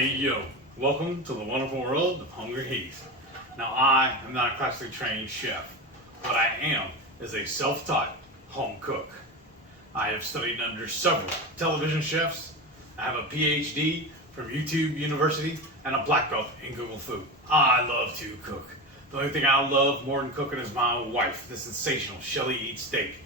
Hey yo, welcome to the wonderful world of Hungry Heath. Now I am not a classically trained chef. What I am is a self-taught home cook. I have studied under several television chefs. I have a PhD from YouTube University and a black belt in Google Food. I love to cook. The only thing I love more than cooking is my wife, the sensational Shelly Eats Steak.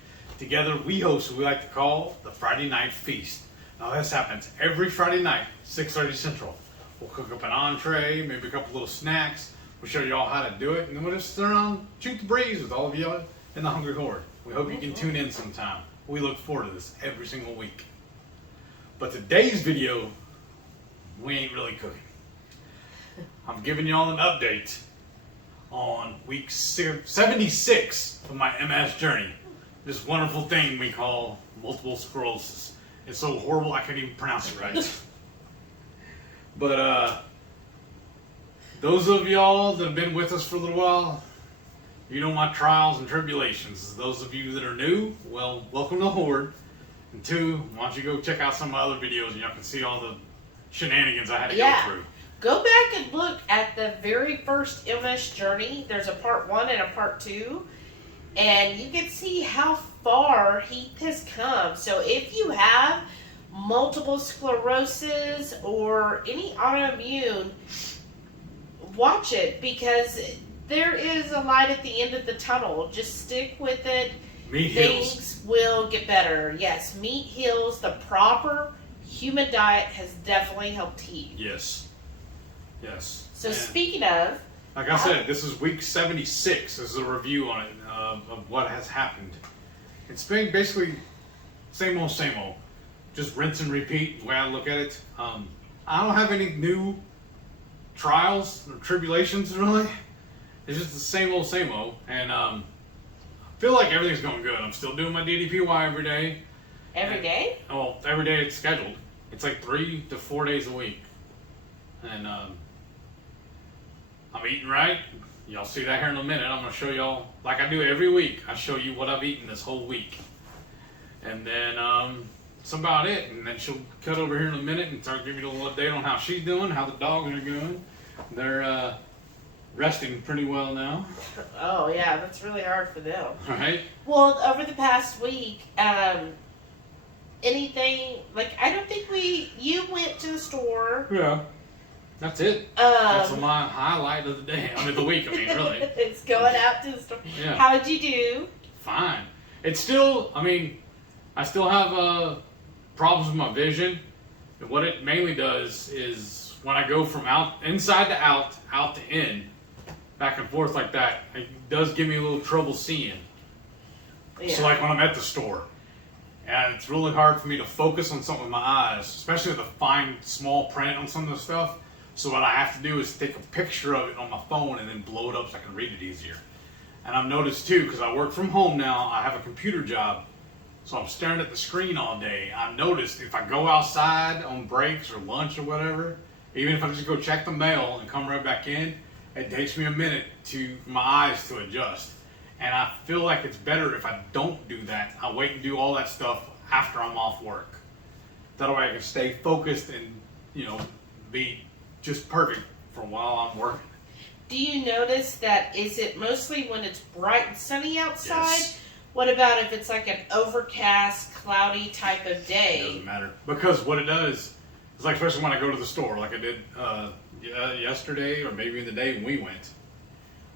Together we host what we like to call the Friday Night Feast. Now this happens every Friday night, 6:30 Central. We'll cook up an entree, maybe a couple little snacks. We'll show you all how to do it, and then we'll just sit around, shoot the breeze with all of you in the Hungry Horde. We hope you can tune in sometime. We look forward to this every single week. But today's video, we ain't really cooking. I'm giving y'all an update on week 76 of my MS journey. This wonderful thing we call multiple sclerosis. It's so horrible I can't even pronounce it right. But those of y'all that have been with us for a little while, you know my trials and tribulations. Those of you that are new, well, welcome to the Horde. And two, why don't you go check out some of my other videos and y'all can see all the shenanigans I had to go through. Go back and look at the very first MS journey. There's a part 1 and a part 2. And you can see how far Heath has come. So if you have multiple sclerosis or any autoimmune, watch it because there is a light at the end of the tunnel. Just stick with it. Meat Things heals. will get better. Yes, meat heals. The proper human diet has definitely helped Heath. Yes. Yes. So And speaking of, like I said, this is week 76. This is a review on it of what has happened. It's been basically same old, same old. Just rinse and repeat the way I look at it. I don't have any new trials or tribulations really. It's just the same old, same old. And I feel like everything's going good. I'm still doing my DDPY every day. every day? Well, every day it's scheduled. It's like 3 to 4 days a week. And I'm eating right. Y'all see that here in a minute. I'm going to show y'all, like I do every week, I show you what I've eaten this whole week. And then that's about it. And then she'll cut over here in a minute and start giving you a little update on how she's doing, how the dogs are doing. They're resting pretty well now. Oh, yeah, that's really hard for them. All right? Well, over the past week, anything, like, I don't think you went to the store. Yeah. That's it. That's my highlight of the day. I mean, the week, I mean, really. It's going out to the store. Yeah. How did you do? Fine. It's still, I mean, I still have problems with my vision. And what it mainly does is when I go from inside to out to in, back and forth like that, it does give me a little trouble seeing. Yeah. So like when I'm at the store, and it's really hard for me to focus on something with my eyes, especially the fine, small print on some of the stuff. So what I have to do is take a picture of it on my phone and then blow it up so I can read it easier. And I've noticed too, because I work from home now, I have a computer job, so I'm staring at the screen all day. I've noticed if I go outside on breaks or lunch or whatever, even if I just go check the mail and come right back in, it takes me a minute for my eyes to adjust. And I feel like it's better if I don't do that. I wait and do all that stuff after I'm off work. That way I can stay focused and, be just perfect for while I'm working. Do you notice that, is it mostly when it's bright and sunny outside? Yes. What about if it's like an overcast, cloudy type of day? It doesn't matter. Because what it does, it's like especially when I go to the store, like I did yesterday or maybe in the day when we went.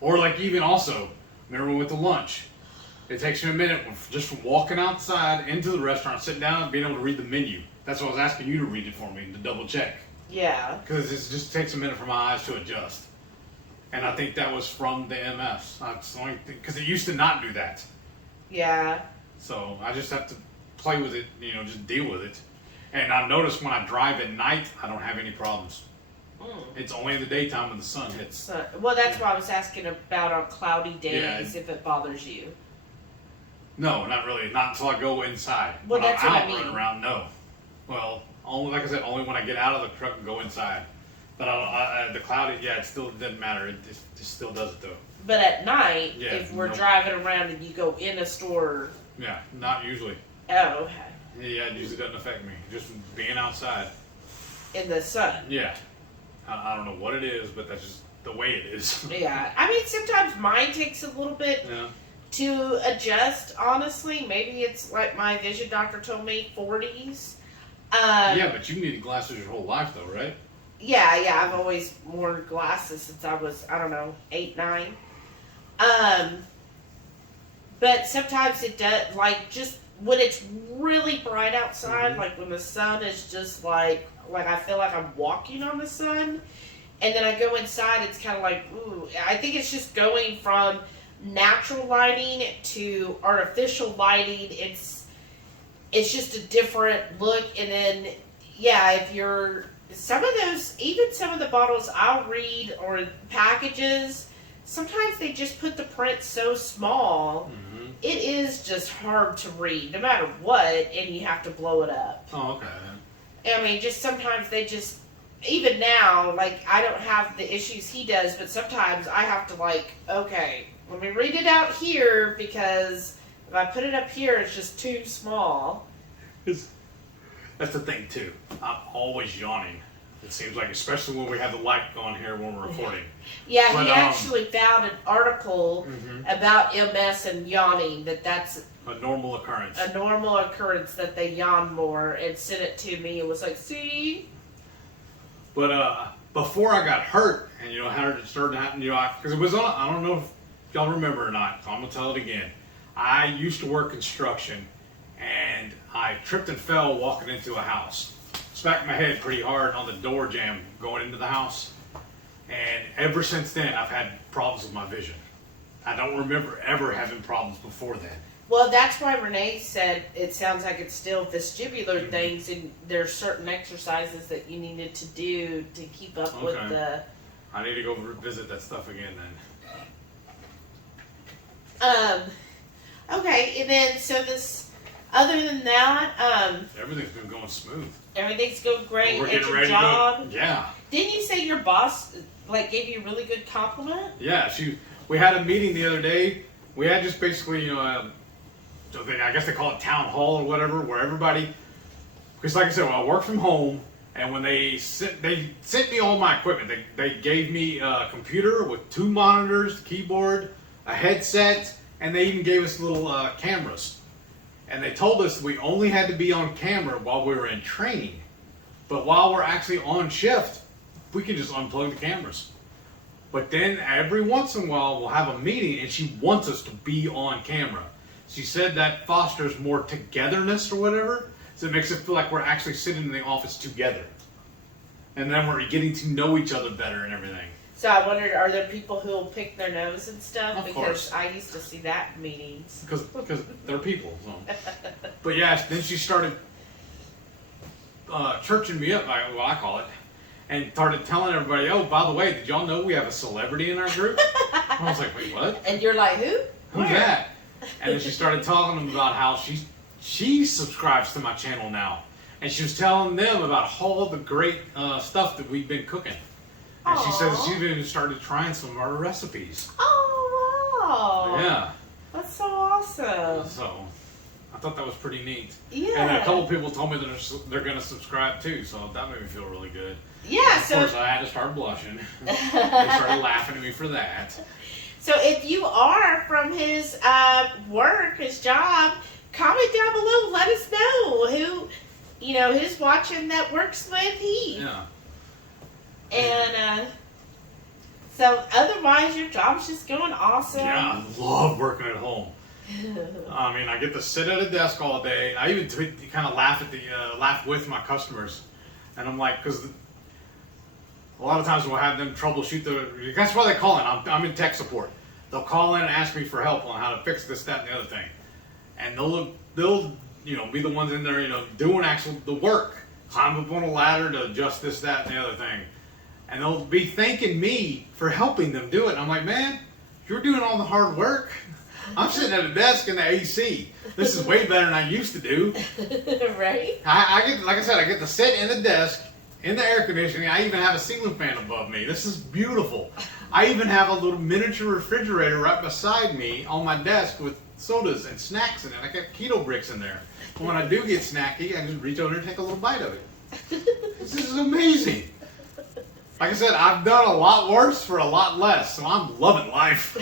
Or like even also, remember we went to lunch. It takes me a minute just from walking outside into the restaurant, sitting down and being able to read the menu. That's what I was asking you to read it for me, to double check. Yeah. Because it just takes a minute for my eyes to adjust. And I think that was from the MS. That's the only thing, because it used to not do that. Yeah. So I just have to play with it, just deal with it. And I've noticed when I drive at night, I don't have any problems. It's only in the daytime when the sun hits. Well, that's why I was asking about on cloudy days, if it bothers you. No, not really. Not until I go inside. Well, when that's I'm what out I mean. running around, no. Well, only like I said, only when I get out of the truck and go inside. But the cloudy, it still doesn't matter. It just still does it though. But at night, Yeah, if we're no. driving around and you go in a store. Yeah, not usually. Oh, okay. Yeah, it usually doesn't affect me. Just being outside. In the sun. Yeah. I don't know what it is, but that's just the way it is. Yeah, I mean, sometimes mine takes a little bit to adjust, honestly. Maybe it's like my vision doctor told me, 40s. Yeah, but you needed glasses your whole life, though, right? Yeah, I've always worn glasses since I was, I don't know, 8, 9. But sometimes it does, like, just when it's really bright outside, like when the sun is just like I feel like I'm walking on the sun, and then I go inside, it's kind of like, ooh, I think it's just going from natural lighting to artificial lighting. It's just a different look. And then, yeah, if you're, some of those, even some of the bottles I'll read or packages, sometimes they just put the print so small, it is just hard to read, no matter what, and you have to blow it up. Oh, okay. I mean, just sometimes they just, even now, like, I don't have the issues he does, but sometimes I have to, like, okay, let me read it out here, because if I put it up here, it's just too small. That's the thing, too. I'm always yawning. It seems like, especially when we have the light on here when we're recording. Yeah, but, he actually found an article about MS and yawning, that's a normal occurrence. A normal occurrence that they yawn more, and sent it to me. It was like, see? But before I got hurt, and how it started to happen, because it was on, I don't know if y'all remember or not, so I'm going to tell it again. I used to work construction, and I tripped and fell walking into a house. Smacked my head pretty hard on the door jamb going into the house. And ever since then, I've had problems with my vision. I don't remember ever having problems before then. Well, that's why Renee said it sounds like it's still vestibular things, and there's certain exercises that you needed to do to keep up with the... I need to go visit that stuff again then. Okay, and then, so this, other than that, everything's been going smooth. Everything's going great We're at getting your ready job. to go. Yeah. Didn't you say your boss, like, gave you a really good compliment? Yeah, we had a meeting the other day. We had just basically, I guess they call it town hall or whatever, where everybody, because like I said, I work from home, and when they sent me all my equipment, they gave me a computer with 2 monitors, keyboard, a headset, and they even gave us little cameras. And they told us we only had to be on camera while we were in training. But while we're actually on shift, we can just unplug the cameras. But then every once in a while, we'll have a meeting, and she wants us to be on camera. She said that fosters more togetherness or whatever, so it makes it feel like we're actually sitting in the office together. And then we're getting to know each other better and everything. So I wondered, are there people who will pick their nose and stuff? Of course. I used to see that in meetings. Because they're people. So. But yeah, then she started churching me up, what I call it, and started telling everybody, oh, by the way, did y'all know we have a celebrity in our group? I was like, wait, what? And you're like, who? Who's that? And then she started talking about how she subscribes to my channel now. And she was telling them about all the great stuff that we've been cooking. And she said she's even started trying some of our recipes. Oh, wow. Yeah. That's so awesome. So, I thought that was pretty neat. Yeah. And a couple people told me that they're going to subscribe too, so that made me feel really good. Yeah, Of course, I had to start blushing. They started laughing at me for that. So if you are from his work, his job, comment down below. Let us know who's watching that works with Heath. Yeah. And so otherwise, your job's just going awesome. Yeah, I love working at home. I mean, I get to sit at a desk all day. I even kind of laugh with my customers, and I'm like, because a lot of times we'll have them troubleshoot that's why they call in. I'm in tech support. They'll call in and ask me for help on how to fix this, that, and the other thing, and they'll be the ones in there doing the work, climb up on a ladder to adjust this, that, and the other thing, and they'll be thanking me for helping them do it. And I'm like, man, you're doing all the hard work. I'm sitting at a desk in the AC. This is way better than I used to do. Right? I get to sit in the desk, in the air conditioning. I even have a ceiling fan above me. This is beautiful. I even have a little miniature refrigerator right beside me on my desk with sodas and snacks in it. I got keto bricks in there. And when I do get snacky, I just reach over and take a little bite of it. This is amazing. Like I said, I've done a lot worse for a lot less, so I'm loving life.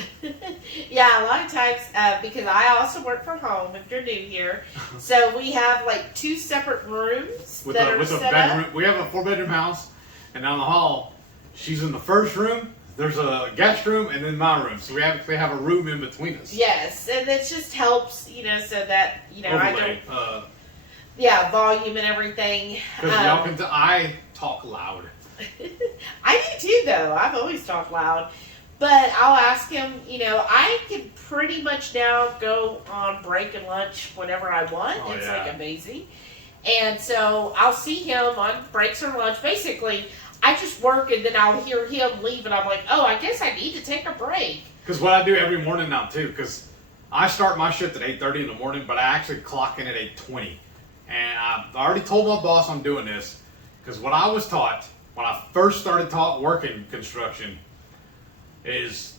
Yeah, a lot of times, because I also work from home, if you're new here, so we have like 2 separate rooms With that a are set bedroom, up. we have a 4-bedroom house, and down the hall, she's in the first room. There's a guest room, and then my room. So we actually have a room in between us. Yes, and it just helps, so that, Overlay. volume and everything. Because y'all can I talk loud. I do too, though. I've always talked loud. But I'll ask him, I can pretty much now go on break and lunch whenever I want. Oh, It's yeah. like amazing. And so I'll see him on breaks or lunch. Basically, I just work and then I'll hear him leave and I'm like, oh, I guess I need to take a break. Because what I do every morning now too, because I start my shift at 8:30 in the morning, but I actually clock in at 8:20. And I've already told my boss I'm doing this, because what I was taught when I first started working construction is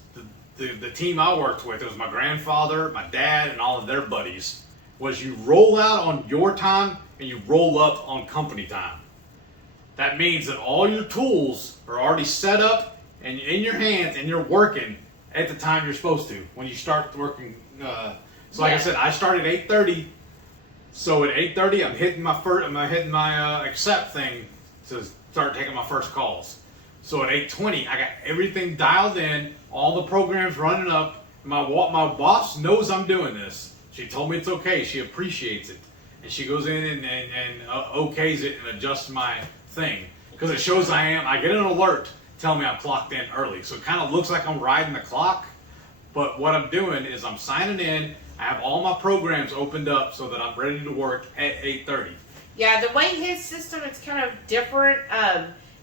the team I worked with, it was my grandfather, my dad, and all of their buddies, was you roll out on your time and you roll up on company time. That means that all your tools are already set up and in your hands and you're working at the time you're supposed to when you start working. So like I said, I start at 8:30. So at 8:30, I'm hitting my accept thing to start taking my first calls. So at 8:20, I got everything dialed in, all the programs running up. My boss knows I'm doing this. She told me it's okay. She appreciates it. And she goes in and okays it and adjusts my thing. Because it shows I get an alert telling me I'm clocked in early. So it kind of looks like I'm riding the clock. But what I'm doing is I'm signing in. I have all my programs opened up so that I'm ready to work at 8:30. Yeah, the way his system is kind of different.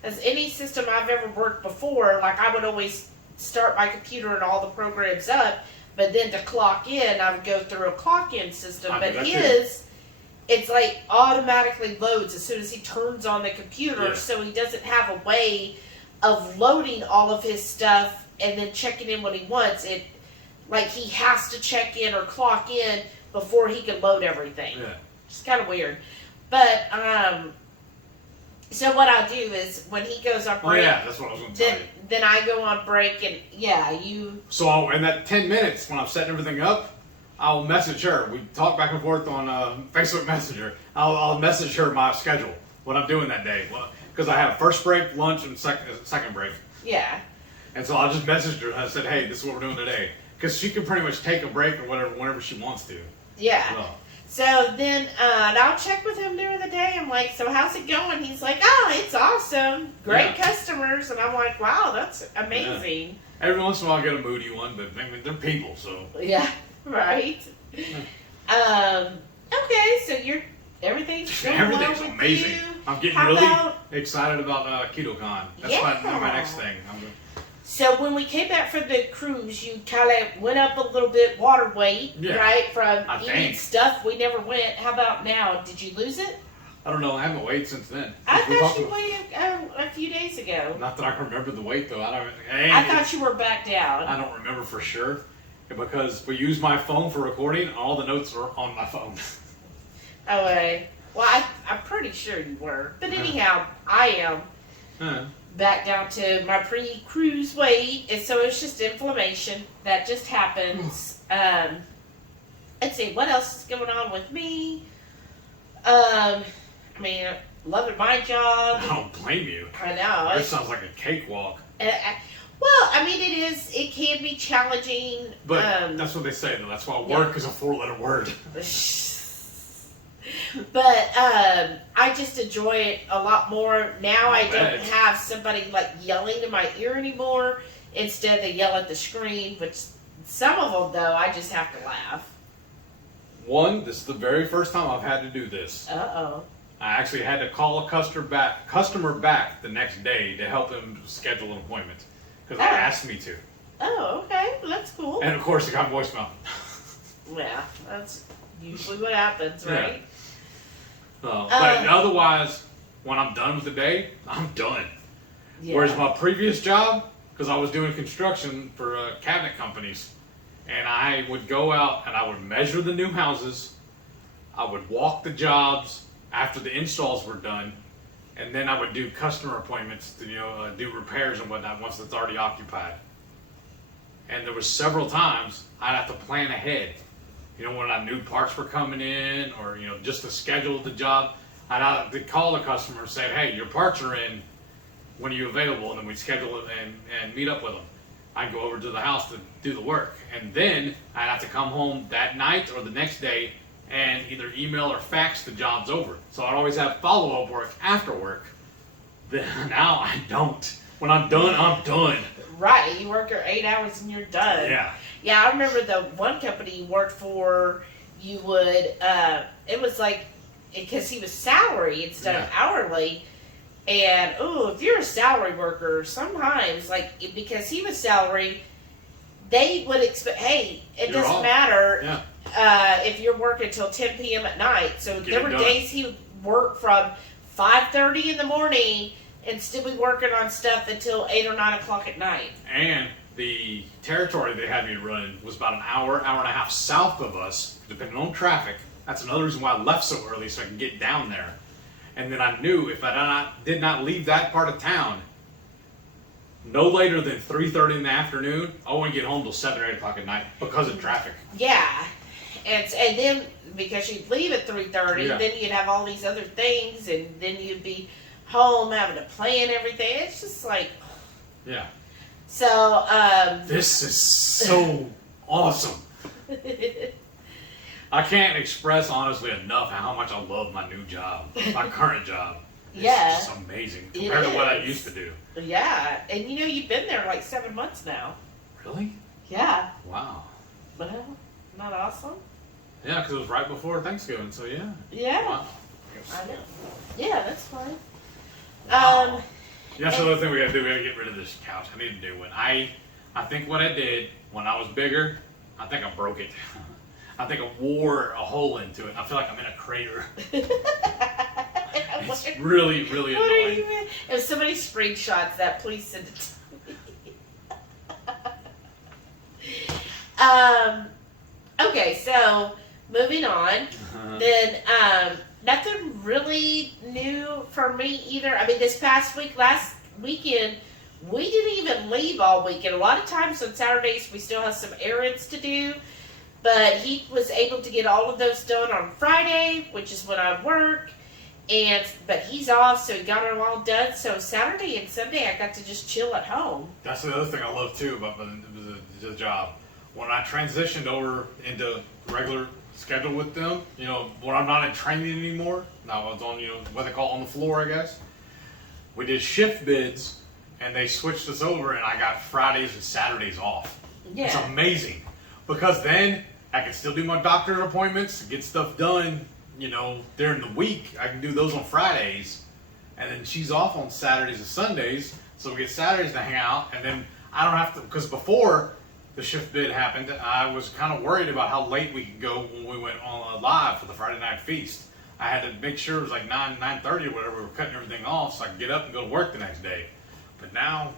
As any system I've ever worked before, like I would always start my computer and all the programs up, but then to clock in, I would go through a clock in system. But his, it's like automatically loads as soon as he turns on the computer, so he doesn't have a way of loading all of his stuff and then checking in when he wants it. Like he has to check in or clock in before he can load everything. Yeah. It's kind of weird. But, so what I do is when he goes on break, that's what I was going to tell you. then I go on break and you. So in that 10 minutes when I'm setting everything up, I'll message her. We talk back and forth on Facebook Messenger. I'll message her my schedule, what I'm doing that day. Because I have first break, lunch, and second break. Yeah. And so I'll just message her and I said, hey, this is what we're doing today. Because she can pretty much take a break or whatever whenever she wants to. Yeah. So then I'll check with him during the day. I'm like, so how's it going? He's like, oh, it's awesome. Great customers. And I'm like, wow, that's amazing. Yeah. Every once in a while I get a moody one, but I mean, they're people, so. Yeah, right. Okay, so everything's going Everything's well with amazing. you. I'm getting How really about, excited about Ketocon. That's my next thing. So when we came back from the cruise, you kind of went up a little bit water weight, right? From eating stuff we never went. How about now? Did you lose it? I don't know. I haven't weighed since then. I thought you weighed a few days ago. Not that I can remember the weight though. I thought you were back down. I don't remember for sure because we use my phone for recording. And all the notes are on my phone. Oh, wait. Well, I'm pretty sure you were. But anyhow, I am. Back down to my pre-cruise weight, and so it's just inflammation that just happens. Let's see what else is going on with me. I mean, loving my job. I don't blame you. I know. That sounds like a cakewalk. Well, I mean, it can be challenging. But that's what they say, though. That's why work is a 4-letter word. But I just enjoy it a lot more. Now I don't have somebody like yelling in my ear anymore. Instead they yell at the screen, which some of them though, I just have to laugh. This is the very first time I've had to do this. Uh-oh. I actually had to call a customer back the next day to help him schedule an appointment. Because they asked me to. Oh, okay. Well, that's cool. And of course it got voicemail. Yeah, that's usually what happens, right? But otherwise, when I'm done with the day, I'm done. Yeah. Whereas my previous job, because I was doing construction for cabinet companies, and I would go out and I would measure the new houses, I would walk the jobs after the installs were done, and then I would do customer appointments to do repairs and whatnot once it's already occupied. And there was several times I'd have to plan ahead. When I knew parts were coming in, or just to schedule the job, I'd have to call the customer and say, "Hey, your parts are in. When are you available?" And then we'd schedule it and meet up with them. I'd go over to the house to do the work, and then I'd have to come home that night or the next day and either email or fax the jobs over. So I'd always have follow-up work after work. Then now I don't. When I'm done, I'm done. Right, you work your 8 hours and you're done. Yeah. Yeah, I remember the one company you worked for, you would, it was like, because he was salary instead of hourly. And, if you're a salary worker, sometimes, because he was salary, they would expect, hey, it You're doesn't off. matter if you're working till 10 p.m. at night. So there were days he would work from 5:30 in the morning and still be working on stuff until 8 or 9 o'clock at night. And the territory they had me running was about an hour and a half south of us, depending on traffic. That's another reason why I left so early, so I could get down there. And then I knew if I did not leave that part of town no later than 3:30 in the afternoon, I wouldn't get home till 7 or 8 o'clock at night because of traffic. Yeah. And then because you'd leave at 3:30, then you'd have all these other things, and then you'd be home having to plan everything. It's just like... Yeah. So, this is so awesome. I can't express honestly enough how much I love my new job, my current job. It's just amazing compared to what I used to do. Yeah, and you've been there like 7 months now. Really? Yeah. Wow. Well, not awesome? Yeah, because it was right before Thanksgiving, so yeah. Yeah. Wow. I know. Yeah, that's fine. Wow. That's the other thing we gotta do. We gotta get rid of this couch. I need to do one. I think what I did when I was bigger, I think I broke it. I think I wore a hole into it. I feel like I'm in a crater. It's really, really what annoying. Are you in? If somebody screenshots that, please send it to me. Okay, so moving on. Then nothing really new for me either. I mean, this past week, last weekend, we didn't even leave all weekend. A lot of times on Saturdays, we still have some errands to do. But he was able to get all of those done on Friday, which is when I work. But he's off, so he got them all done. So Saturday and Sunday, I got to just chill at home. That's the other thing I love too about the job. When I transitioned over into regular schedule with them, when I'm not in training anymore, now I was on, what they call on the floor, I guess. We did shift bids, and they switched us over, and I got Fridays and Saturdays off. Yeah. It's amazing, because then I can still do my doctor's appointments, get stuff done, during the week. I can do those on Fridays, and then she's off on Saturdays and Sundays, so we get Saturdays to hang out, and then I don't have to, because before the shift bid happened, I was kind of worried about how late we could go when we went on live for the Friday night feast. I had to make sure it was like 9:30 or whatever, we were cutting everything off so I could get up and go to work the next day. But now,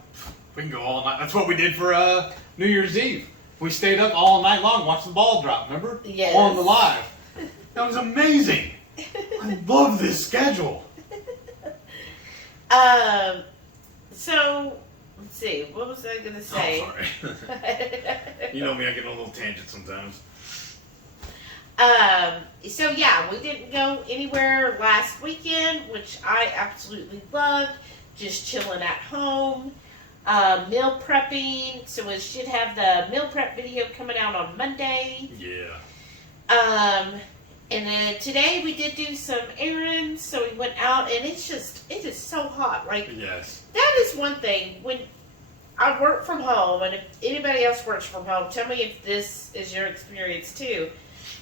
we can go all night. That's what we did for New Year's Eve. We stayed up all night long, watched the ball drop, remember? Yes. On the live. That was amazing. I love this schedule. So, let's see, what was I going to say? Oh, sorry. You know me, I get on a little tangent sometimes. So yeah, we didn't go anywhere last weekend, which I absolutely loved. Just chilling at home. Meal prepping, so we should have the meal prep video coming out on Monday. Yeah. And then today we did do some errands, so we went out, and it is so hot. Like, Yes. that is one thing. When I work from home, and if anybody else works from home, tell me if this is your experience too.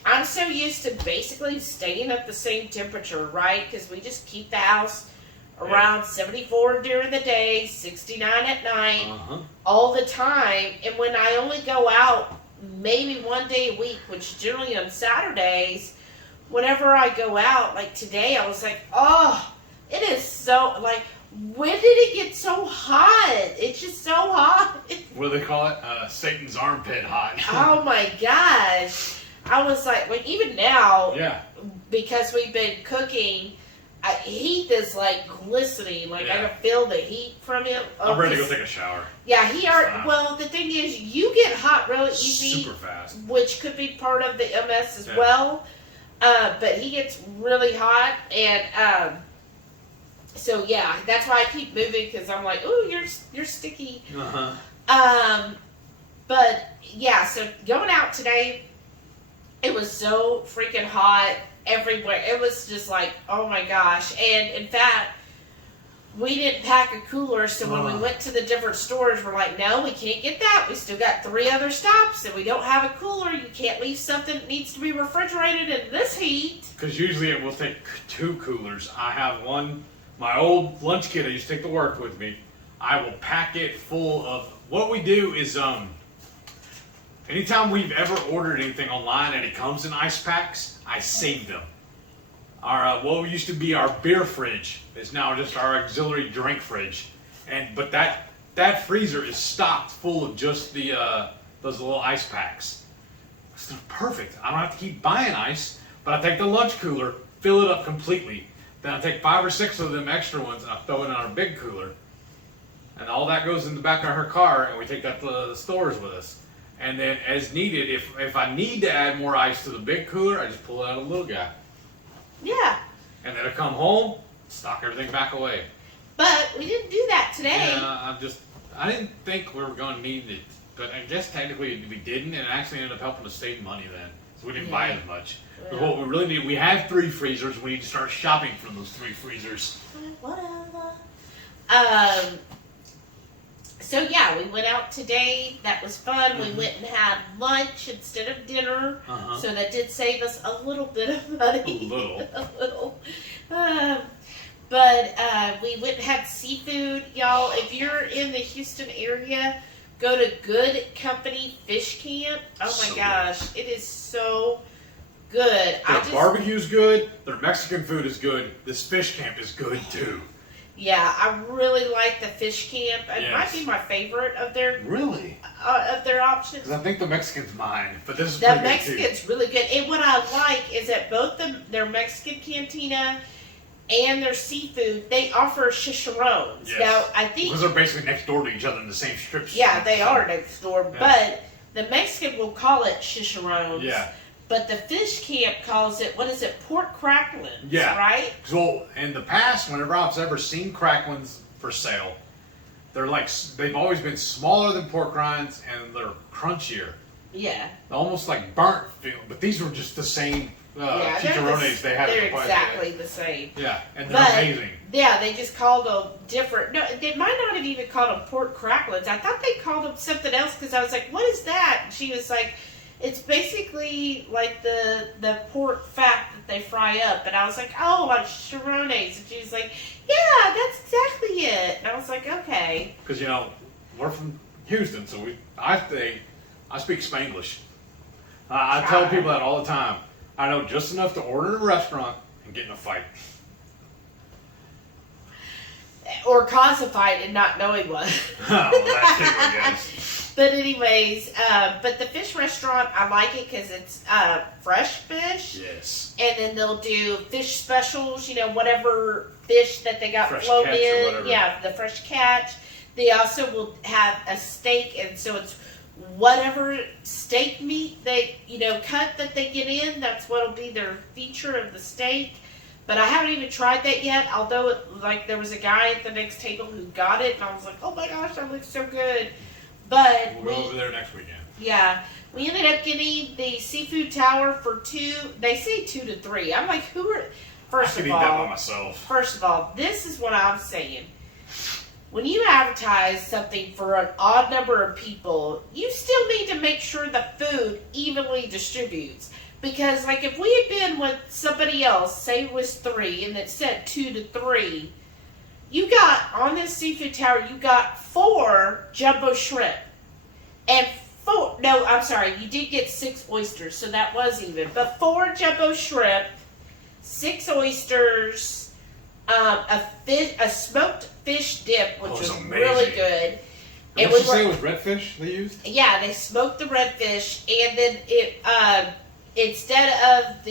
I'm so used to basically staying at the same temperature, right? Because we just keep the house around 74 during the day, 69 at night, all the time. And when I only go out maybe one day a week, which generally on Saturdays, whenever I go out, like today, I was like, oh, it is so, like, when did it get so hot? It's just so hot. What do they call it? Satan's armpit hot. Oh my gosh. I was like, even now, because we've been cooking, Heath is like glistening. Like I Yeah. can feel the heat from him. I'm ready to go take a shower. Yeah, well, the thing is, you get hot really easy. Super fast. Which could be part of the MS as Yeah. well. But he gets really hot, and so yeah, that's why I keep moving, because I'm like, ooh, you're sticky. But yeah, so going out today, it was so freaking hot everywhere. It was just like, oh my gosh. And in fact, we didn't pack a cooler, so when we went to the different stores, we're like, no, we can't get that. We still got 3 other stops, and we don't have a cooler. You can't leave something that needs to be refrigerated in this heat. Because usually it will take 2 coolers. I have one, my old lunch kit I used to take to work with me. I will pack it full of, what we do is, anytime we've ever ordered anything online and it comes in ice packs, I save them. Our what used to be our beer fridge is now just our auxiliary drink fridge, but that freezer is stocked full of just the those little ice packs. It's perfect. I don't have to keep buying ice, but I take the lunch cooler, fill it up completely. Then I take 5 or 6 of them extra ones and I throw it in our big cooler, and all that goes in the back of her car, and we take that to the stores with us. And then, as needed, if I need to add more ice to the big cooler, I just pull it out of the little guy. Yeah. And then I come home, stock everything back away. But we didn't do that today. Yeah, I didn't think we were going to need it, but I guess technically we didn't, and it actually ended up helping us save money then. So we didn't buy as much. But what we really need, we have 3 freezers. We need to start shopping from those 3 freezers. Whatever. So yeah, we went out today. That was fun. We went and had lunch instead of dinner. So that did save us a little bit of money. A little. A little. But we went and had seafood. Y'all, if you're in the Houston area, go to Good Company Fish Camp. Oh my So gosh, it is so good. Their barbecue's good. Their Mexican food is good. This fish camp is good too. Yeah, I really like the fish camp. It might be my favorite of their options. Because I think the Mexican's mine, but this is The pretty good Mexican's too. really good. And what I like is that both their Mexican cantina and their seafood, they offer chicharrones. Yes. Now, I think... Because they're basically next door to each other in the same strips. Yeah, they are next door. Yeah. But the Mexican will call it chicharrones. Yeah. But the fish camp calls it, what is it, pork cracklings, Yeah. right? So in the past, whenever I've ever seen cracklings for sale, they've always been smaller than pork rinds and they're crunchier. Yeah. Almost like burnt feel, but these were just the same chicharrones they had. They're exactly the same. Yeah, and they're amazing. Yeah, they just called them different. No, they might not have even called them pork cracklings. I thought they called them something else because I was like, what is that? And she was like, it's basically like the pork fat that they fry up. And I was like, oh, like chicharrones. And she was like, yeah, that's exactly it. And I was like, okay. Because, we're from Houston, so I speak Spanglish. I tell people that all the time. I know just enough to order in a restaurant and get in a fight. Or cause a fight and not knowing one. Oh, well, that's it, I guess. But anyways, but the fish restaurant, I like it because it's fresh fish. Yes. And then they'll do fish specials, whatever fish that they got Fresh flown catch or in. whatever. Yeah, the fresh catch. They also will have a steak, and so it's whatever steak meat they, cut that they get in, that's what'll be their feature of the steak. But I haven't even tried that yet, although there was a guy at the next table who got it, and I was like, oh my gosh, that looks so good. But We'll go over there next weekend. yeah, we ended up getting the seafood tower for 2. They say 2 to 3. I'm like, who are? I could eat that by myself. First of all, this is what I'm saying. When you advertise something for an odd number of people, you still need to make sure the food evenly distributes. Because, if we had been with somebody else, say it was 3, and it said 2 to 3, you got, on this seafood tower, you got 4 jumbo shrimp. And you did get 6 oysters, so that was even. But 4 jumbo shrimp, 6 oysters, a smoked fish dip, which was amazing. really good. What did you say it was redfish they used? Yeah, they smoked the redfish, and then it instead of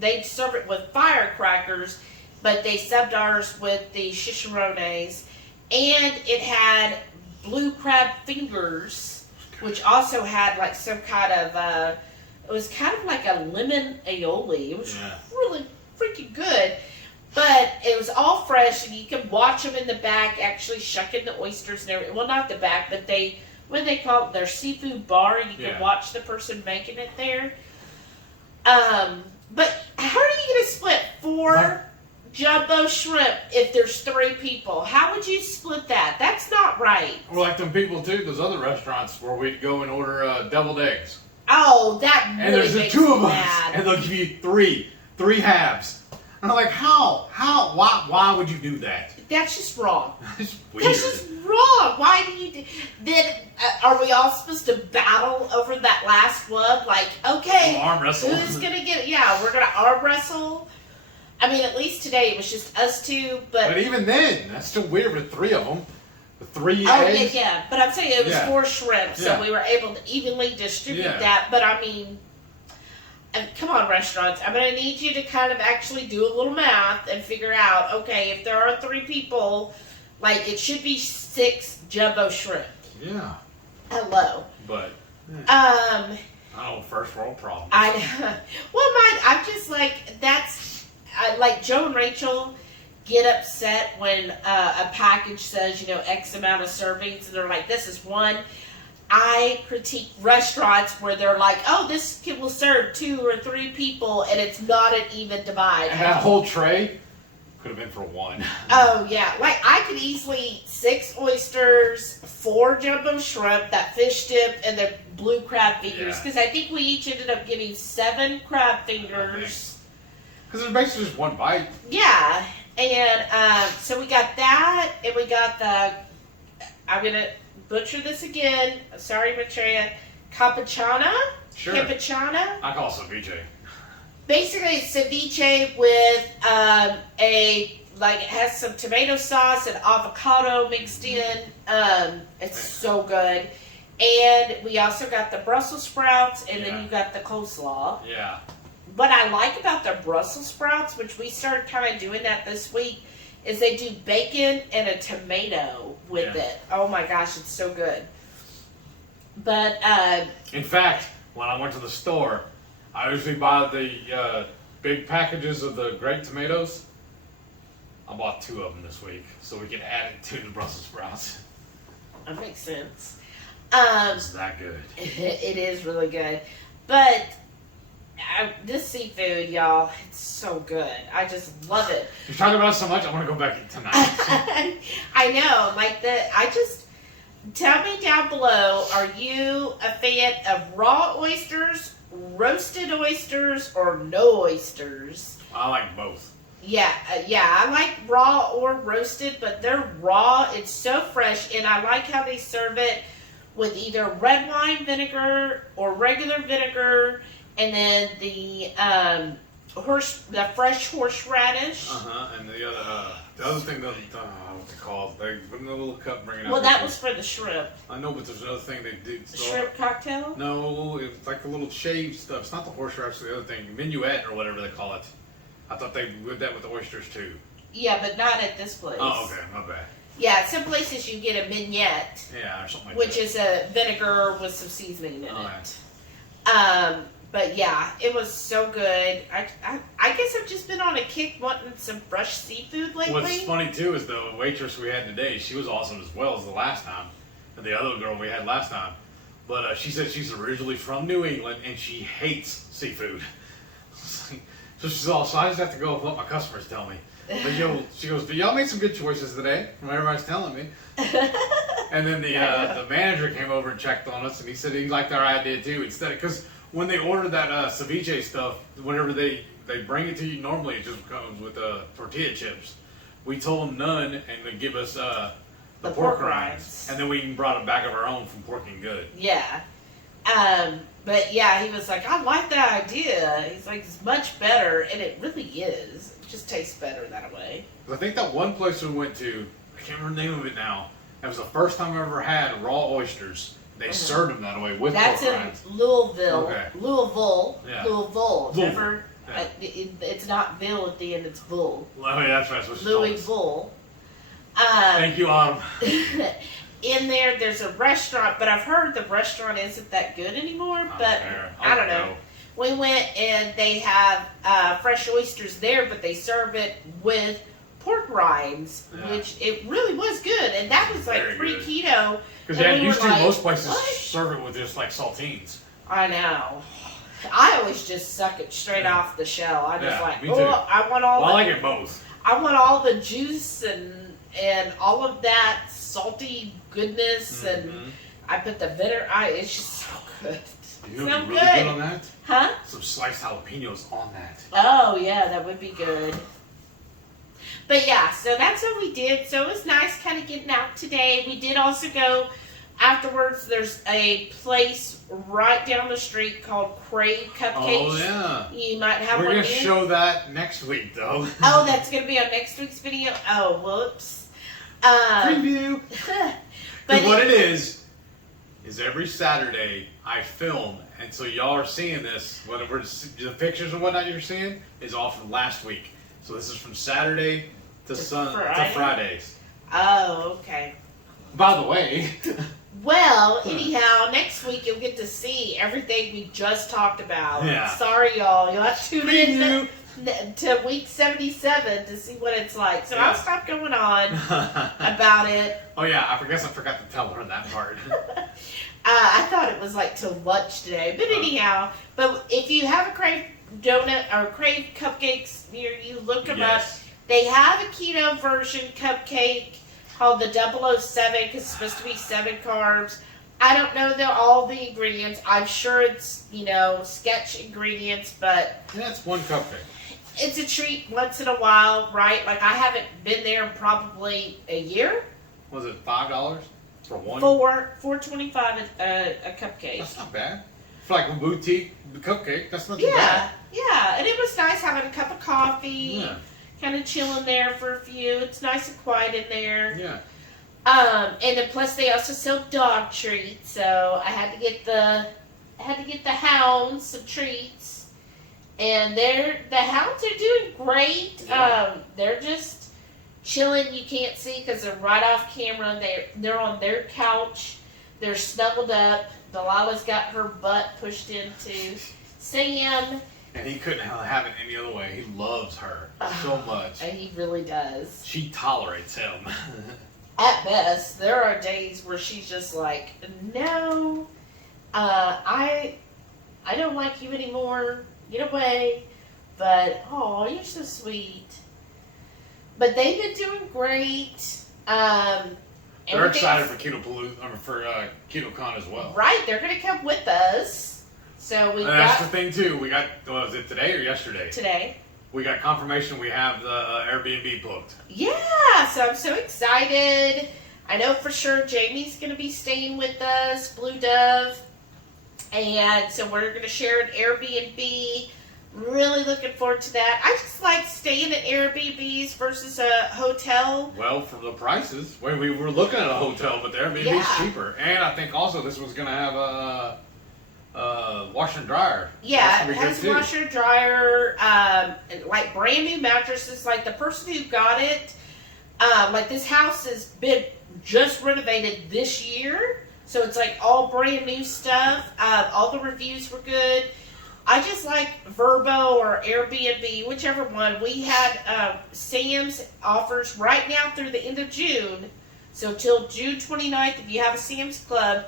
they'd serve it with firecrackers, but they subbed ours with the chicharrones, and it had blue crab fingers, which also had like some kind of, it was kind of like a lemon aioli. It was really freaking good. But it was all fresh, and you could watch them in the back actually shucking the oysters and everything. Well, not the back, but when they call it their seafood bar, you can watch the person making it there. But how are you going to split 4 jumbo shrimp if there's 3 people? How would you split that? That's not right. We're like them people too, those other restaurants where we'd go and order deviled eggs. Oh, that really and there's makes 2 of me us, mad. and they'll give you 3 halves. And I'm like, how? Why would you do that? That's just wrong. It's weird. That's just wrong. Why do you do... Then, are we all supposed to battle over that last one? Like, okay, We'll arm wrestle. who's going to get it? Yeah, we're going to arm wrestle. I mean, at least today it was just us 2, But even then, that's still weird with 3 of them. The 3 Oh, eggs. yeah. But I'm saying it was 4 shrimp, so Yeah. we were able to evenly distribute that. But I mean... come on, restaurants. I'm going to need you to kind of actually do a little math and figure out, okay, if there are 3 people, like, it should be 6 jumbo shrimp. Yeah. Hello. But, I oh, first world problem. I'm just like, like Joe and Rachel get upset when a package says, X amount of servings, and they're like, this is 1. I critique restaurants where they're like, oh, this will serve 2 or 3 people, and it's not an even divide. And that whole tray could have been for 1. Oh, yeah. Like, I could easily eat 6 oysters, 4 jumbo shrimp, that fish dip, and the blue crab fingers. Because I think we each ended up getting 7 crab fingers. Because it's basically just 1 bite. Yeah. And so we got that, and we got I'm going to butcher this again. Sorry, Maitreya. Campechana? Sure. Campechana? I call it ceviche. Basically, it's ceviche with it has some tomato sauce and avocado mixed in. It's so good. And we also got the Brussels sprouts, and then you got the coleslaw. Yeah. What I like about the Brussels sprouts, which we started kind of doing that this week, is they do bacon and a tomato with it. Oh my gosh, it's so good. But in fact, when I went to the store, I usually buy the big packages of the grape tomatoes. I bought 2 of them this week, so we can add it to the Brussels sprouts. that makes sense. It's that good. It is really good. But this seafood, y'all, it's so good. I just love it. You're talking about it so much, I want to go back tonight. I know. Tell me down below, are you a fan of raw oysters, roasted oysters, or no oysters? I like both. Yeah, I like raw or roasted, but they're raw. It's so fresh, and I like how they serve it with either red wine vinegar or regular vinegar, and then the fresh horseradish. And the other thing, what they call it, they put in a little cup, bring it out. Well, that was for the shrimp. I know, but there's another thing they do. Shrimp cocktail? No, it's like the little shaved stuff. It's not the horseradish, it's the other thing, minuet or whatever they call it. I thought they did that with the oysters too. Yeah, but not at this place. Oh, okay, my bad. Yeah, some places you get a mignette. Yeah, or something like which that. is a vinegar with some seasoning in Okay. it. But yeah, it was so good. I guess I've just been on a kick wanting some fresh seafood lately. What's funny too is the waitress we had today, she was awesome as well as the last time. And the other girl we had last time. But she said she's originally from New England and she hates seafood. So she's all, so I just have to go with what my customers tell me. But she goes, but y'all made some good choices today, from what everybody's telling me. And then the manager came over and checked on us, and he said he liked our idea too. Instead, because when they order that ceviche stuff, whenever they bring it to you, normally it just comes with tortilla chips. We told them none, and they give us the pork rinds, and then we brought a bag of our own from Pork and Good. Yeah. But yeah, he was like, I like that idea. He's like, it's much better, and it really is. It just tastes better that way. I think that one place we went to, I can't remember the name of it now. That was the first time I ever had raw oysters. They served them that way with That's pork in rinds. Louisville. Okay. Louisville. Yeah. Louisville. Louisville. Never Yeah. It's not Bill at the end, it's Bull. Well, that's right. That's what Louis she Bull. Thank you, Autumn. In there's a restaurant, but I've heard the restaurant isn't that good anymore. But I don't know. We went and they have fresh oysters there, but they serve it with pork rinds, which it really was good, and that was like pre-keto. Because used to most places serve it with just like saltines. I know. I always just suck it straight off the shell. I just me too. I want all. I like it both. I want all the juice and all of that salty goodness, and I put the bitter. It's just so good. You know, really good on that. Huh? Some sliced jalapenos on that. Oh yeah, that would be good. But yeah, so that's what we did. So it was nice kind of getting out today. We did also go afterwards. There's a place right down the street called Crave Cupcakes. Oh yeah. You might have We're one. We're going to show that next week though. Oh, that's going to be on next week's video? Oh, whoops. Preview. But what it is every Saturday I film, and so y'all are seeing this, whatever the pictures and whatnot you're seeing is all from last week. So this is from Saturday to Fridays. Oh, okay. By the way. Well, anyhow, next week you'll get to see everything we just talked about. Yeah. Sorry, y'all. You'll have to tune in to week 77 to see what it's like. So I'll stop going on about it. Oh, yeah. I forgot to tell her that part. I thought it was like till lunch today. But anyhow, but if you have a Crave donut or Crave cupcakes near you, look them up. They have a keto version cupcake called the 007 because it's supposed to be 7 carbs. I don't know all the ingredients. I'm sure it's, sketch ingredients, but... Yeah, it's one cupcake. It's a treat once in a while, right? Like, I haven't been there in probably a year. Was it $5 for one? $4.25 a cupcake. That's not bad. For like a boutique cupcake, that's not too bad. Yeah, and it was nice having a cup of coffee. Yeah. Kind of chilling there for a few. It's nice and quiet in there. Yeah. And then plus they also sell dog treats, so I had to get the hounds some treats, and the hounds are doing great. Yeah. They're just chilling. You can't see because they're right off camera. They're on their couch. They're snuggled up. Delilah's got her butt pushed into Sam. And he couldn't have it any other way. He loves her so much. And he really does. She tolerates him. At best, there are days where she's just like, no, I don't like you anymore. Get away. But, oh, you're so sweet. But they've been doing great. They're excited for Ketocon as well. Right, they're going to come with us. So that's the thing too. We got, was it today or yesterday? Today. We got confirmation we have the Airbnb booked. Yeah, so I'm so excited. I know for sure Jamie's going to be staying with us, Blue Dove. And so we're going to share an Airbnb. Really looking forward to that. I just like staying at Airbnbs versus a hotel. Well, for the prices. We were looking at a hotel, but the Airbnb is cheaper. And I think also this was going to have a washer and dryer. Yeah, it has a washer and dryer, like brand new mattresses. Like the person who got it, like this house has been just renovated this year, so it's like all brand new stuff. All the reviews were good. I just like Vrbo or Airbnb, whichever one. We had Sam's offers right now through the end of June, so till June 29th. If you have a Sam's Club,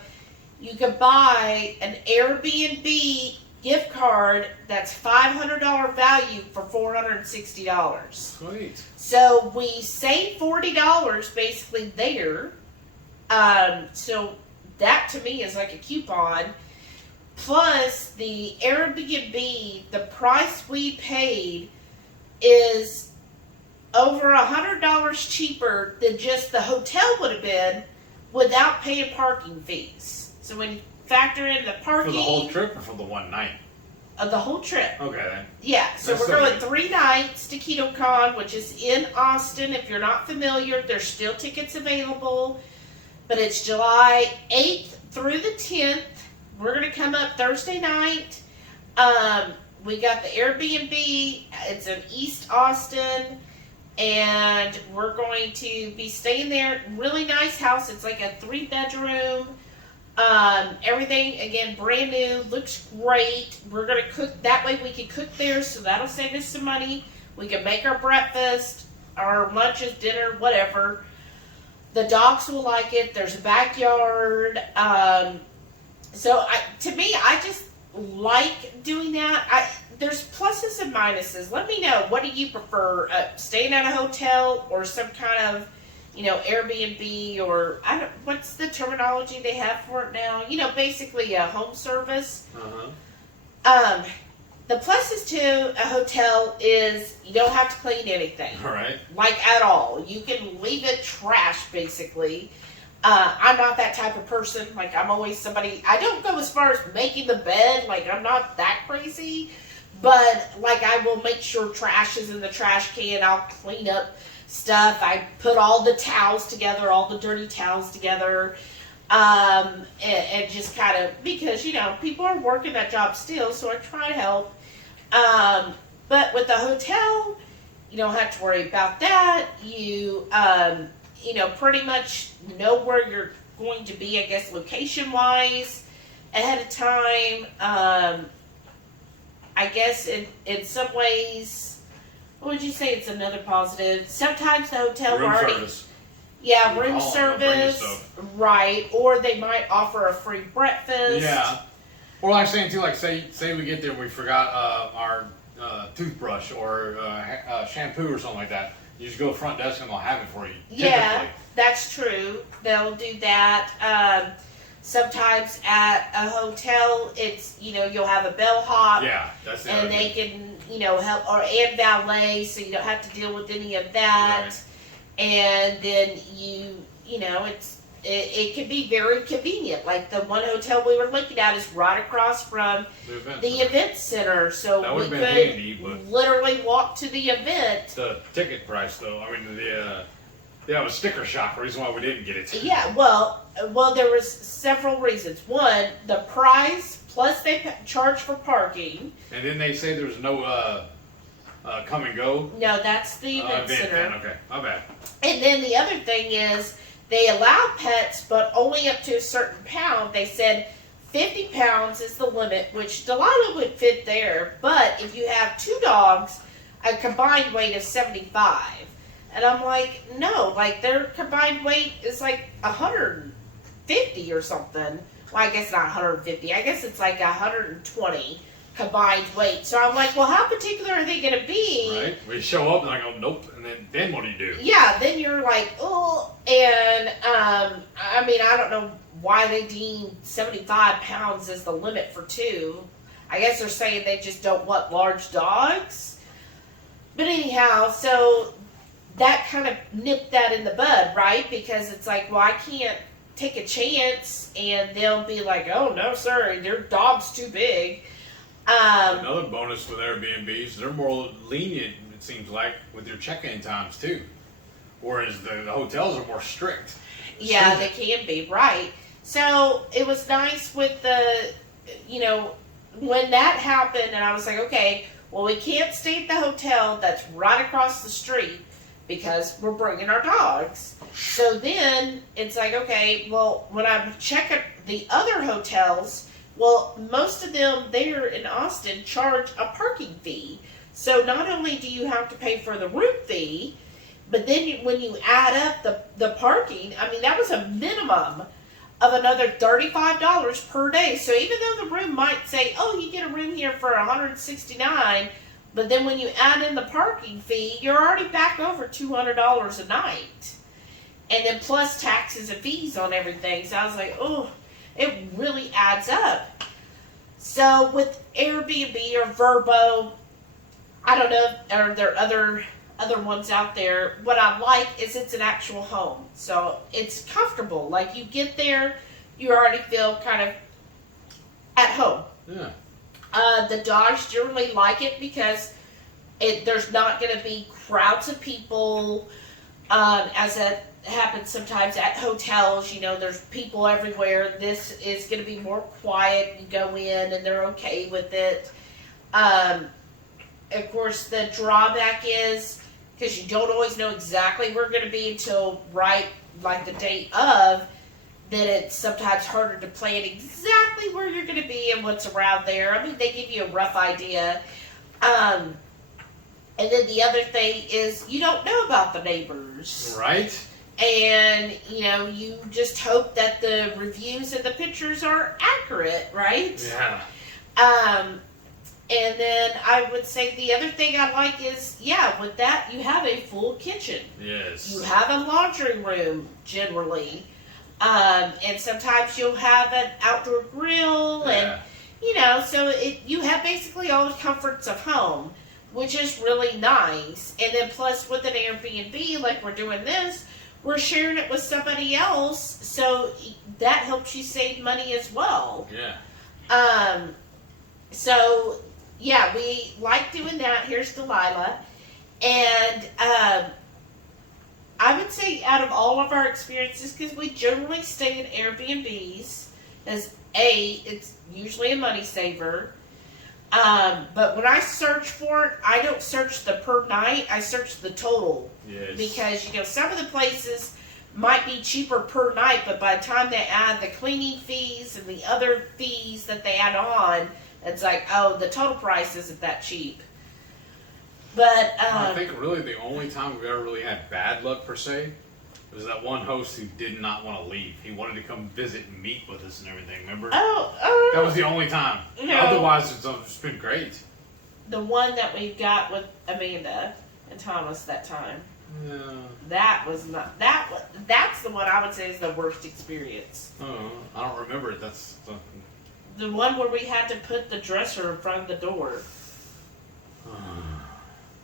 you can buy an Airbnb gift card that's $500 value for $460. Sweet. So we save $40 basically there. So that to me is like a coupon. Plus the Airbnb, the price we paid is over $100 cheaper than just the hotel would have been without paying parking fees. So when you factor in the parking... For the whole trip or for the one night? The whole trip. Okay, then. Yeah, so we're going 3 nights to Ketocon, which is in Austin. If you're not familiar, there's still tickets available. But it's July 8th through the 10th. We're going to come up Thursday night. we got the Airbnb. It's in East Austin, and we're going to be staying there. Really nice house. It's like a 3-bedroom. Everything again brand new. Looks great. We're gonna cook that way. We can cook there, so that'll save us some money. We can make our breakfast, our lunches, dinner, whatever. The dogs will like it. There's a backyard. To me, I just like doing that. There's pluses and minuses. Let me know. What do you prefer? Staying at a hotel or some kind of, Airbnb, or what's the terminology they have for it now? Basically a home service. The pluses to a hotel is you don't have to clean anything. All right. Like at all. You can leave it trash, basically. I'm not that type of person. Like, I'm always somebody, I don't go as far as making the bed. Like, I'm not that crazy. But, like, I will make sure trash is in the trash can. I'll clean up stuff. I put all the towels together, all the dirty towels together. And just kind of, because, people are working that job still, so I try to help. But with the hotel, you don't have to worry about that. You, pretty much know where you're going to be, I guess, location-wise, ahead of time. I guess in some ways, what would you say it's another positive? Sometimes the hotel Room already... service. Yeah, room service, right, or they might offer a free breakfast. Yeah. Or like saying too, like say we get there and we forgot our toothbrush or shampoo or something like that. You just go to the front desk and they'll have it for you. Yeah, typically. that's true. They'll do that. Sometimes at a hotel, it's, you'll have a bellhop. Yeah, that's it. And they can, help, and valet, so you don't have to deal with any of that. Right. And then it can be very convenient. Like the one hotel we were looking at is right across from the event center, so that we would have could been handy, but literally walk to the event. the ticket price, though. I mean, it was sticker shock. The reason why we didn't get it. Yeah, well, there was several reasons. One, the price plus they charge for parking. And then they say there's no come and go. No, that's the event center. Okay, my bad. And then the other thing is they allow pets, but only up to a certain pound. They said 50 pounds is the limit, which Delilah would fit there. But if you have 2 dogs, a combined weight of 75. And I'm like, no, like their combined weight is like 150 or something. Well, I guess not 150. I guess it's like 120 combined weight. So I'm like, well, how particular are they going to be? Right. We show up and I go, nope. And then what do you do? Yeah, then you're like, oh. And, I don't know why they deem 75 pounds as the limit for 2. I guess they're saying they just don't want large dogs. But anyhow, so that kind of nipped that in the bud, right? Because it's like, well, I can't take a chance and they'll be like, oh, no, sir, their dog's too big. Another bonus with Airbnbs, they're more lenient, it seems like, with your check-in times, too. Whereas the hotels are more strict. Yeah, they can be, right. So it was nice with the, when that happened, and I was like, okay, well, we can't stay at the hotel that's right across the street because we're bringing our dogs. So then it's like, okay, well, when I'm checking the other hotels, well, most of them there in Austin charge a parking fee. So not only do you have to pay for the room fee, but then when you add up the parking, that was a minimum of another $35 per day. So even though the room might say, oh, you get a room here for $169, but then when you add in the parking fee, you're already back over $200 a night. And then plus taxes and fees on everything. So I was like, oh, it really adds up. So with Airbnb or Vrbo, I don't know, are there other ones out there? What I like is it's an actual home. So it's comfortable. Like you get there, you already feel kind of at home. Yeah. The dogs generally like it because there's not going to be crowds of people, as it happens sometimes at hotels. There's people everywhere. This is going to be more quiet. You go in and they're okay with it. Of course, the drawback is because you don't always know exactly where you're going to be until right, like the day of, that it's sometimes harder to plan exactly where you're going to be and what's around there. I mean, they give you a rough idea. And then the other thing is you don't know about the neighbors. Right. And, you just hope that the reviews and the pictures are accurate, right? Yeah. And then I would say the other thing I like is, with that, you have a full kitchen. Yes. You have a laundry room, generally. And sometimes you'll have an outdoor grill, and, so you have basically all the comforts of home, which is really nice. And then plus with an Airbnb, like we're doing this, we're sharing it with somebody else, so that helps you save money as well. Yeah. So, we like doing that. Here's Delilah. And I would say out of all of our experiences, because we generally stay in Airbnbs, as it's usually a money saver. But when I search for it, I don't search the per night, I search the total. Yes. Because, some of the places might be cheaper per night, but by the time they add the cleaning fees and the other fees that they add on, it's like, oh, the total price isn't that cheap. But I think really the only time we've ever really had bad luck per se was that one host who did not want to leave. He wanted to come visit and meet with us and everything. Remember? Oh, that was the only time. No. Otherwise, it's been great. The one that we got with Amanda and Thomas that time. Yeah. That was not that. That's the one I would say is the worst experience. Oh, I don't remember it. That's the one where we had to put the dresser in front of the door.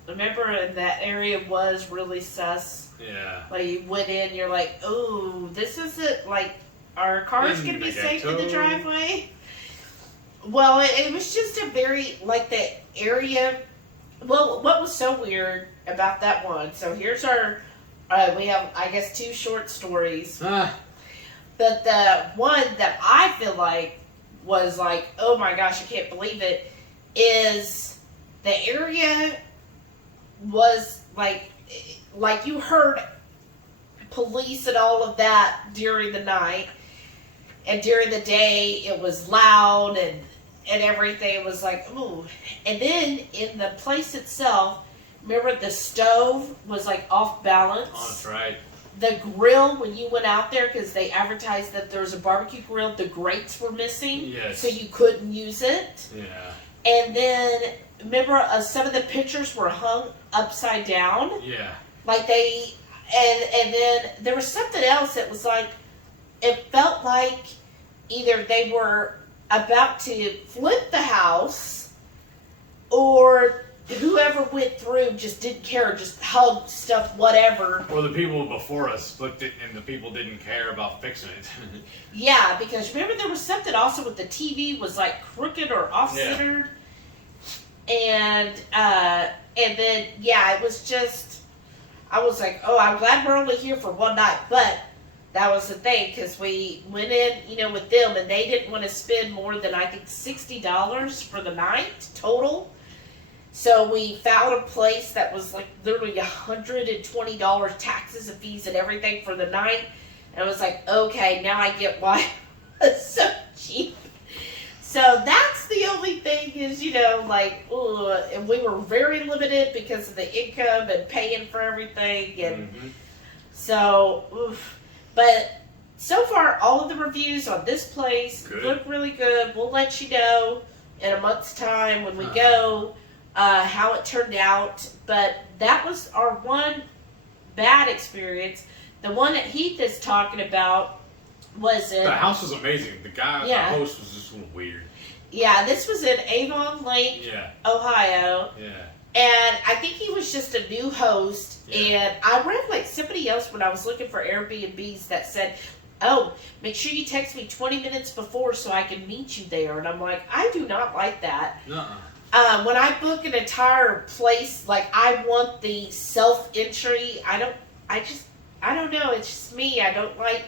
Remember, and that area was really sus. Yeah. Like you went in, you're like, "Oh, this isn't like our car's gonna be safe in the driveway." Well, it was just a very like the area. Well, what was so weird about that one? So here's our. We have, I guess, 2 short stories. But the one that I feel like was like, oh my gosh, I can't believe it, is the area was like you heard police and all of that during the night, and during the day it was loud and everything. It was like, ooh. And then in the place itself, remember the stove was like off balance? Oh, that's right. The grill, when you went out there, because they advertised that there was a barbecue grill, the grates were missing. Yes. So you couldn't use it. Yeah. And then, remember, some of the pictures were hung upside down? Yeah. Like they, and then there was something else that was like, it felt like either they were about to flip the house, or whoever went through just didn't care, just hugged stuff, whatever. Or the people before us flipped it and the people didn't care about fixing it. Yeah, because remember there was something also with the TV was like crooked or off-centered. Yeah. And then, it was just, I was like, oh, I'm glad we're only here for one night. But that was the thing, because we went in, with them, and they didn't want to spend more than, I think, $60 for the night total. So we found a place that was like literally $120 taxes and fees and everything for the night. And I was like, okay, now I get why it's so cheap. So that's the only thing is, and we were very limited because of the income and paying for everything. And so, but so far, all of the reviews on this place look really good. We'll let you know in a month's time when we go how it turned out. But that was our one bad experience. The one that Heath is talking about was in... The house was amazing. The guy, the host was just a little weird. Yeah, this was in Avon Lake, Ohio. Yeah. And I think he was just a new host. Yeah. And I read somebody else when I was looking for Airbnbs that said, oh, make sure you text me 20 minutes before so I can meet you there. And I'm like, I do not like that. Nuh-uh. When I book an entire place, I want the self-entry. I don't know. It's just me. I don't like...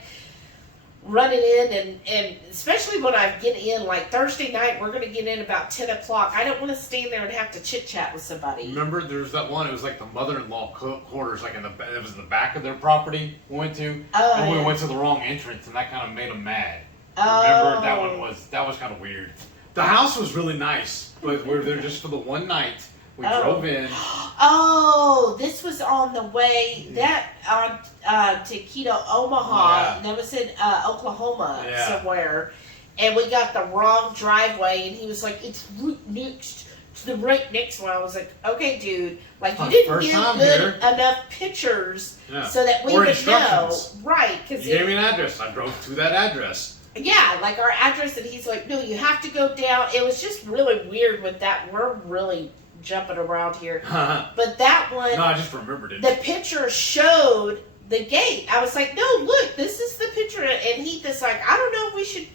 running in, and especially when I get in, like Thursday night, we're going to get in about 10 o'clock. I don't want to stand there and have to chit-chat with somebody. Remember, there's that one, it was like the mother-in-law quarters, like it was the back of their property we went to. Oh, and we yeah. went to the wrong entrance, and that kind of made them mad. Oh. Remember, that was kind of weird. The house was really nice, but we were there just for the one night. We drove in. Oh, this was on the way to Keto, Omaha. Yeah. That was in Oklahoma somewhere. And we got the wrong driveway, and he was like, "It's next to the right next one." I was like, "Okay, dude, like you didn't get good enough pictures so that we would know." Right. Because you gave me an address. I drove to that address. Yeah, like our address, and he's like, "No, you have to go down." It was just really weird with that. We're really jumping around here. But that one... No, I just remembered it. The picture showed the gate. I was like, "No, look, this is the picture." And Heath is like, "I don't know if we should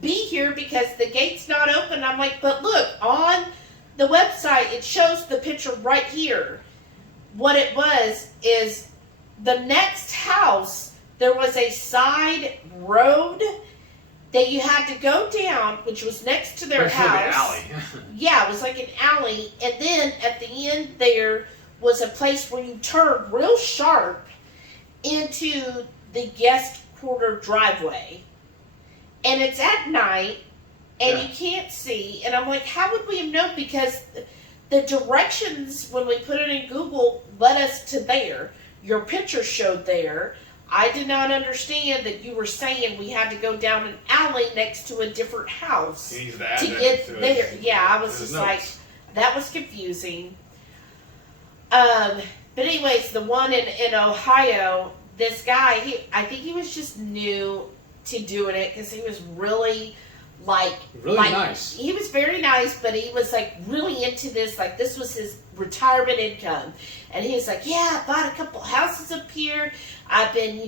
be here because the gate's not open." I'm like, "But look, on the website, it shows the picture right here." What it was is the next house, there was a side road that you had to go down, which was next to their house. The alley. Yeah, it was like an alley. And then at the end there was a place where you turned real sharp into the guest quarter driveway. And it's at night, and you can't see. And I'm like, how would we have known? Because the directions, when we put it in Google, led us to there. Your picture showed there. I did not understand that you were saying we had to go down an alley next to a different house to get there. Yeah, I was just like, that was confusing. But anyways, the one in Ohio, this guy, I think he was just new to doing it because he was really nice. He was very nice, but he was like really into this. Like this was his retirement income, and he was like, "Yeah, I bought a couple houses up here. I've been,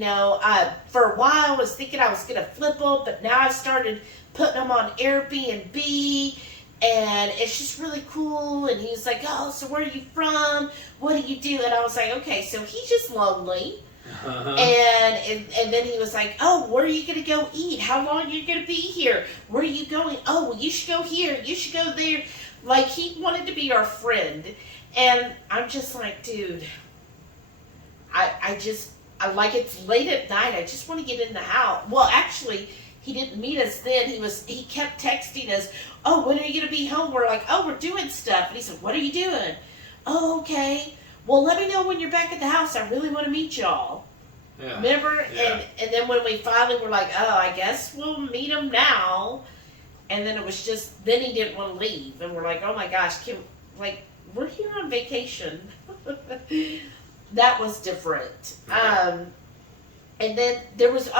for a while I was thinking I was gonna flip them, but now I've started putting them on Airbnb, and it's just really cool." And he was like, "Oh, so where are you from? What do you do?" And I was like, "Okay, so he's just lonely." And then he was like, "Oh, where are you going to go eat? How long are you going to be here? Where are you going? Oh, well, you should go here. You should go there." Like, he wanted to be our friend. And I'm just like, dude, I like, it's late at night. I just want to get in the house. Well, actually, he didn't meet us then. He kept texting us, "Oh, when are you going to be home?" We're like, "Oh, we're doing stuff." And he said, "What are you doing?" "Oh, okay. Well, let me know when you're back at the house. I really want to meet y'all." Yeah. Remember? Yeah. And then when we finally were like, "Oh, I guess we'll meet him now." And then it was just, then he didn't want to leave. And we're like, "Oh my gosh, we're here on vacation." That was different. And then there was,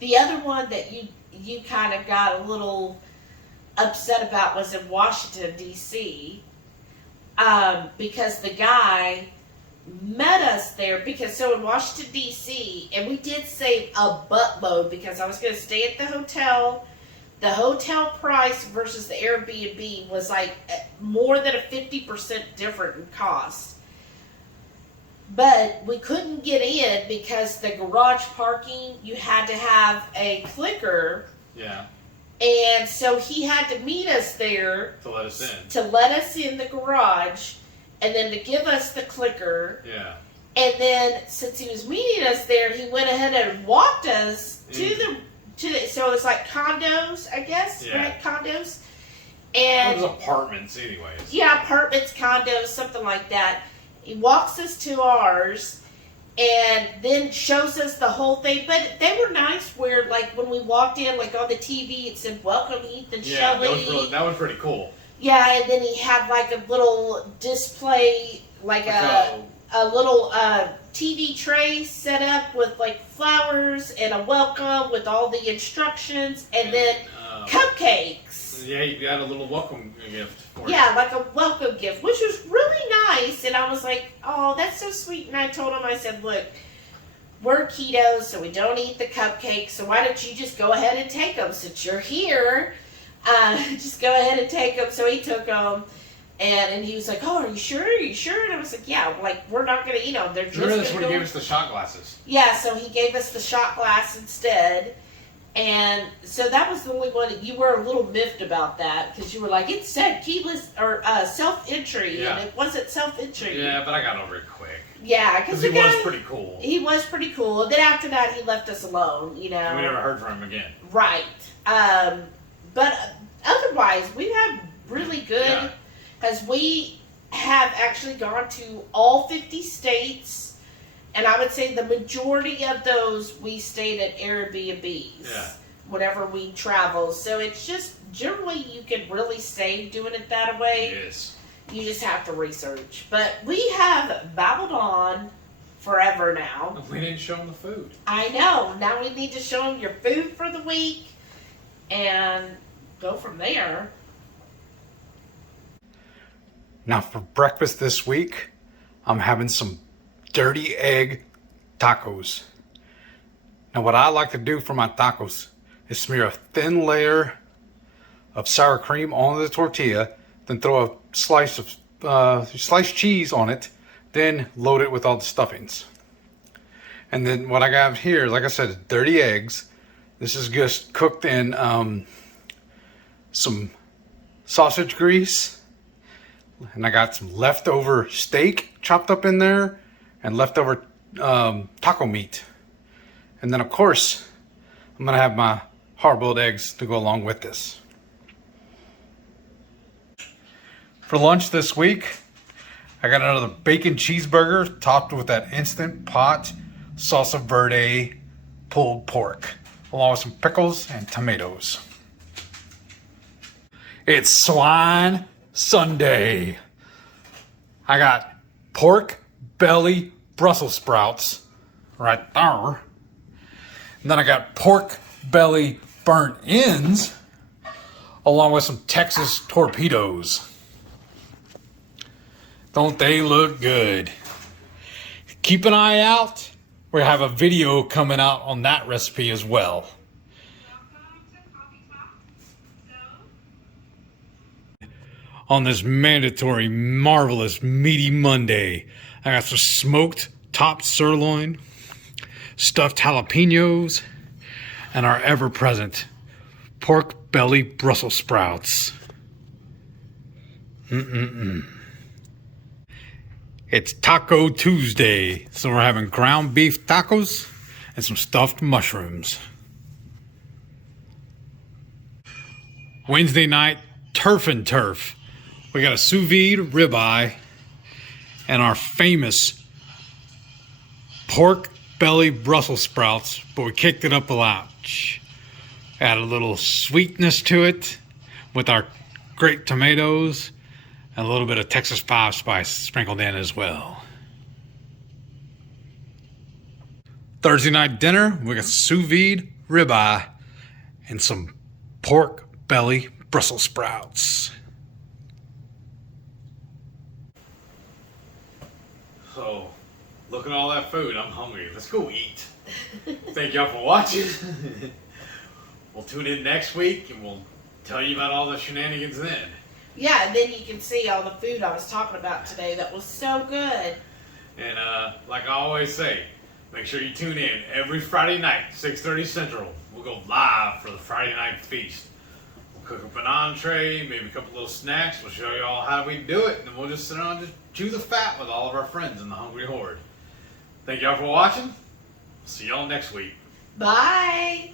the other one that you kind of got a little upset about was in Washington, D.C., because the guy met us there. So in Washington, D.C., and we did save a buttload because I was going to stay at the hotel. The hotel price versus the Airbnb was like more than a 50% different in cost. But we couldn't get in because the garage parking, you had to have a clicker. Yeah. And so he had to meet us there to let us in. To let us in the garage, and then to give us the clicker. Yeah. And then since he was meeting us there, he went ahead and walked us to the so it's like condos, I guess, right? Condos. And it was apartments anyways. Yeah, apartments, condos, something like that. He walks us to ours and then shows us the whole thing. But they were nice where, like, when we walked in, like, on the TV, it said, "Welcome, Heath and Shelly." That was pretty cool. Yeah, and then he had, like, a little display, like a little TV tray set up with, like, flowers and a welcome with all the instructions, and then cupcakes. Yeah, you got a little welcome gift for you. Yeah, like a welcome gift, which was really nice. And I was like, "Oh, that's so sweet." And I told him, I said, "Look, we're keto, so we don't eat the cupcakes. So why don't you just go ahead and take them since you're here? Just go ahead and take them." So he took them. And he was like, "Oh, are you sure? Are you sure?" And I was like, "Yeah, like, we're not going to eat them. They're just Remember, that's when he gave us the shot glasses. Yeah, so he gave us the shot glass instead. And so that was the only one that you were a little miffed about that because you were like, it said keyless or self-entry, Yeah. and it wasn't self-entry. Yeah, but I got over it quick. Yeah, Because he was pretty cool. He was pretty cool. Then after that, he left us alone, you know. And we never heard from him again. Right. But otherwise, we have really good, because we have actually gone to all 50 states. And I would say the majority of those we stayed at Airbnbs whenever we travel. So it's just generally you can really save doing it that way. Yes. You just have to research. But we have babbled on forever now. We didn't show them the food. I know. Now we need to show them your food for the week and go from there. Now for breakfast this week, I'm having some dirty egg tacos. Now what I like to do for my tacos is smear a thin layer of sour cream on the tortilla, then throw a slice of sliced cheese on it, then load it with all the stuffings. And then what I got here, like I said, dirty eggs. This is just cooked in some sausage grease, and I got some leftover steak chopped up in there, and leftover taco meat. And then of course, I'm gonna have my hard-boiled eggs to go along with this. For lunch this week, I got another bacon cheeseburger topped with that Instant Pot salsa verde pulled pork, along with some pickles and tomatoes. It's Swine Sunday. I got pork belly Brussels sprouts right there. And then I got pork belly burnt ends along with some Texas torpedoes. Don't they look good? Keep an eye out. We have a video coming out on that recipe as well. On this mandatory, marvelous, meaty Monday, I got some smoked top sirloin, stuffed jalapenos, and our ever-present pork belly Brussels sprouts. It's Taco Tuesday, so we're having ground beef tacos and some stuffed mushrooms. Wednesday night, turf and turf. We got a sous vide ribeye and our famous pork belly Brussels sprouts, but we kicked it up a notch. Add a little sweetness to it with our great tomatoes and a little bit of Texas 5 spice sprinkled in as well. Thursday night dinner, we got sous vide ribeye and some pork belly Brussels sprouts. So, look at all that food. I'm hungry. Let's go eat. Thank y'all for watching. We'll tune in next week and we'll tell you about all the shenanigans then. Yeah, and then you can see all the food I was talking about today that was so good. And like I always say, make sure you tune in every Friday night, 6:30 Central. We'll go live for the Friday night feast. We'll cook up an entree, maybe a couple little snacks. We'll show you all how we do it, and then we'll just sit around and just chew the fat with all of our friends in the Hungry Horde. Thank y'all for watching. See y'all next week. Bye.